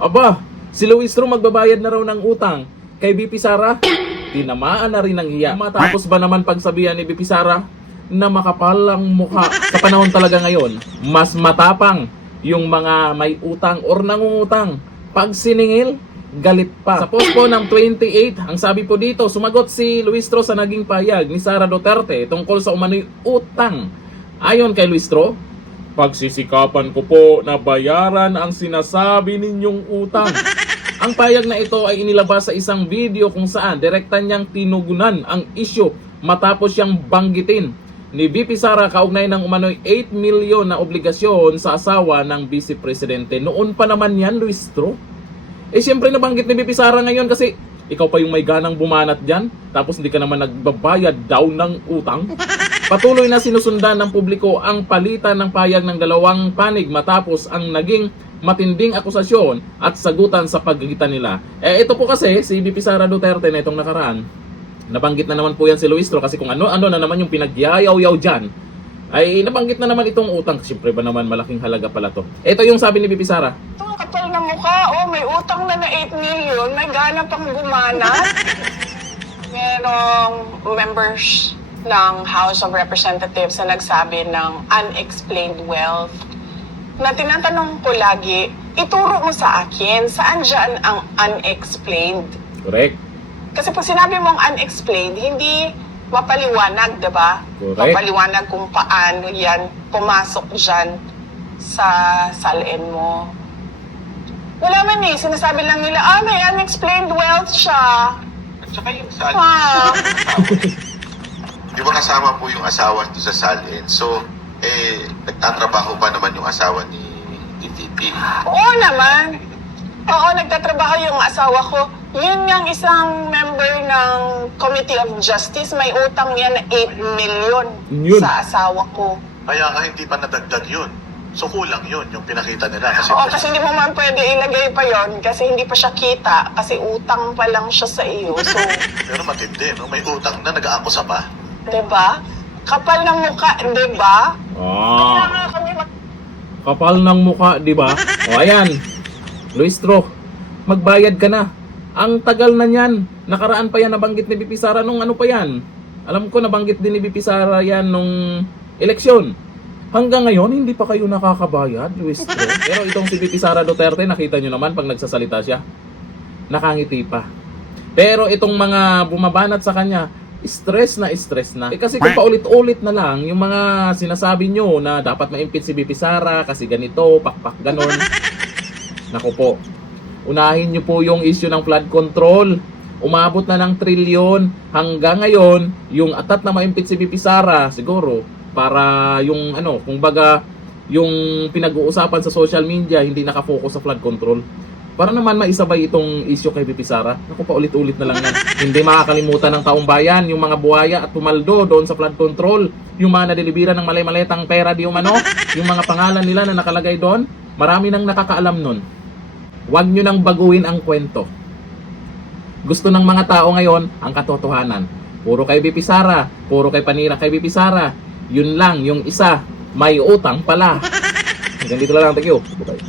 Aba, si Luistro magbabayad na raw ng utang kay BP Sara. Tinamaan na rin ng hiya. Matapos ba naman pagsabihan ni BP Sara na makapal ang mukha? Sa panahon talaga ngayon, mas matapang yung mga may utang or nangungutang. Pag siningil, galit pa. Sa post po ng 28, ang sabi po dito, sumagot si Luistro sa naging pahayag ni Sara Duterte tungkol sa umano'y utang. Ayon kay Luistro, pagsisikapan ko po na bayaran ang sinasabi ninyong utang. Ang pahayag na ito ay inilabas sa isang video kung saan direkta niyang tinugunan ang issue matapos siyang banggitin ni VP Sara kaugnay ng umano'y 8 milyon na obligasyon sa asawa ng Vice Presidente. Noon pa naman yan, Luistro. Eh siyempre nabanggit ni BP Sara ngayon kasi ikaw pa yung may ganang bumanat dyan, tapos hindi ka naman nagbabayad daw ng utang. Patuloy na sinusundan ng publiko ang palitan ng pahayag ng dalawang panig matapos ang naging matinding akusasyon at sagutan sa paggigitan nila. Eh ito po kasi si BP Sara Duterte na itong nakaraan, nabanggit na naman po yan si Luistro kasi kung ano-ano na naman yung pinagyayaw-yaw dyan, ay nabanggit na naman itong utang. Siyempre ba naman malaking halaga pala to. Ito yung sabi ni BP Sara. Kapal na mukha, may utang na 8 million, may gana pang bumanat. Merong members ng House of Representatives na nagsabi ng unexplained wealth. Na tinatanong ko lagi, ituro mo sa akin, saan dyan ang unexplained? Correct. Kasi pag sinabi mong unexplained, hindi mapaliwanag, diba? Correct. Mapaliwanag kung paano yan pumasok dyan sa salin mo. Wala man eh, sinasabi lang nila, may unexplained wealth siya. At saka yung salin. Di ba kasama po yung asawa doon sa salin? So, nagtatrabaho pa naman yung asawa ni VP. Oo naman. Oo, nagtatrabaho yung asawa ko. Yun nga isang member ng Committee of Justice, may utang yan na 8 million Yun. sa asawa ko. Kaya nga hindi pa nadagdag yun. So kulang yun, yung pinakita nila. Oo, kasi hindi mo man pwede ilagay pa yon kasi hindi pa siya kita, kasi utang pa lang siya sa iyo. So, Pero matindi, no? May utang na, nag-aakusa pa. diba? Kapal ng mukha, diba? Kaya nga kami Kapal ng mukha, di ba? O ayan, Luistro, magbayad ka na. Ang tagal na niyan. Nakaraan pa yan nabanggit ni BP Sara nung ano pa yan. Alam ko nabanggit din ni BP Sara yan nung eleksyon. Hanggang ngayon, hindi pa kayo nakakabayad, Luistro. Pero itong si BP Sara Duterte, nakita nyo naman pag nagsasalita siya, nakangiti pa. Pero itong mga bumabanat sa kanya, stress na stress na. Kasi kung paulit-ulit na lang yung mga sinasabi nyo na dapat ma-impeach si BP Sara kasi ganito, pakpak ganon. Naku po, unahin nyo po yung issue ng flood control. Umabot na ng trilyon. Hanggang ngayon, yung atat na ma-impeach si BP Sara, siguro, para yung kung baga, yung pinag-uusapan sa social media, hindi nakafocus sa flood control. Para naman maisabay itong issue kay BP Sara. Naku pa, ulit-ulit na lang yan. Hindi makakalimutan ng taong bayan yung mga buhaya at pumaldo doon sa flood control. Yung mga nadelibiran ng malay-maletang pera di umano. Yung mga pangalan nila na nakalagay doon. Marami nang nakakaalam nun. Huwag nyo nang baguhin ang kwento. Gusto ng mga tao ngayon ang katotohanan. Puro kay BP Sara, puro kay panira kay BP Sara. Yun lang, yung isa, may utang pala. Hanggang dito lang, thank you. Bye-bye.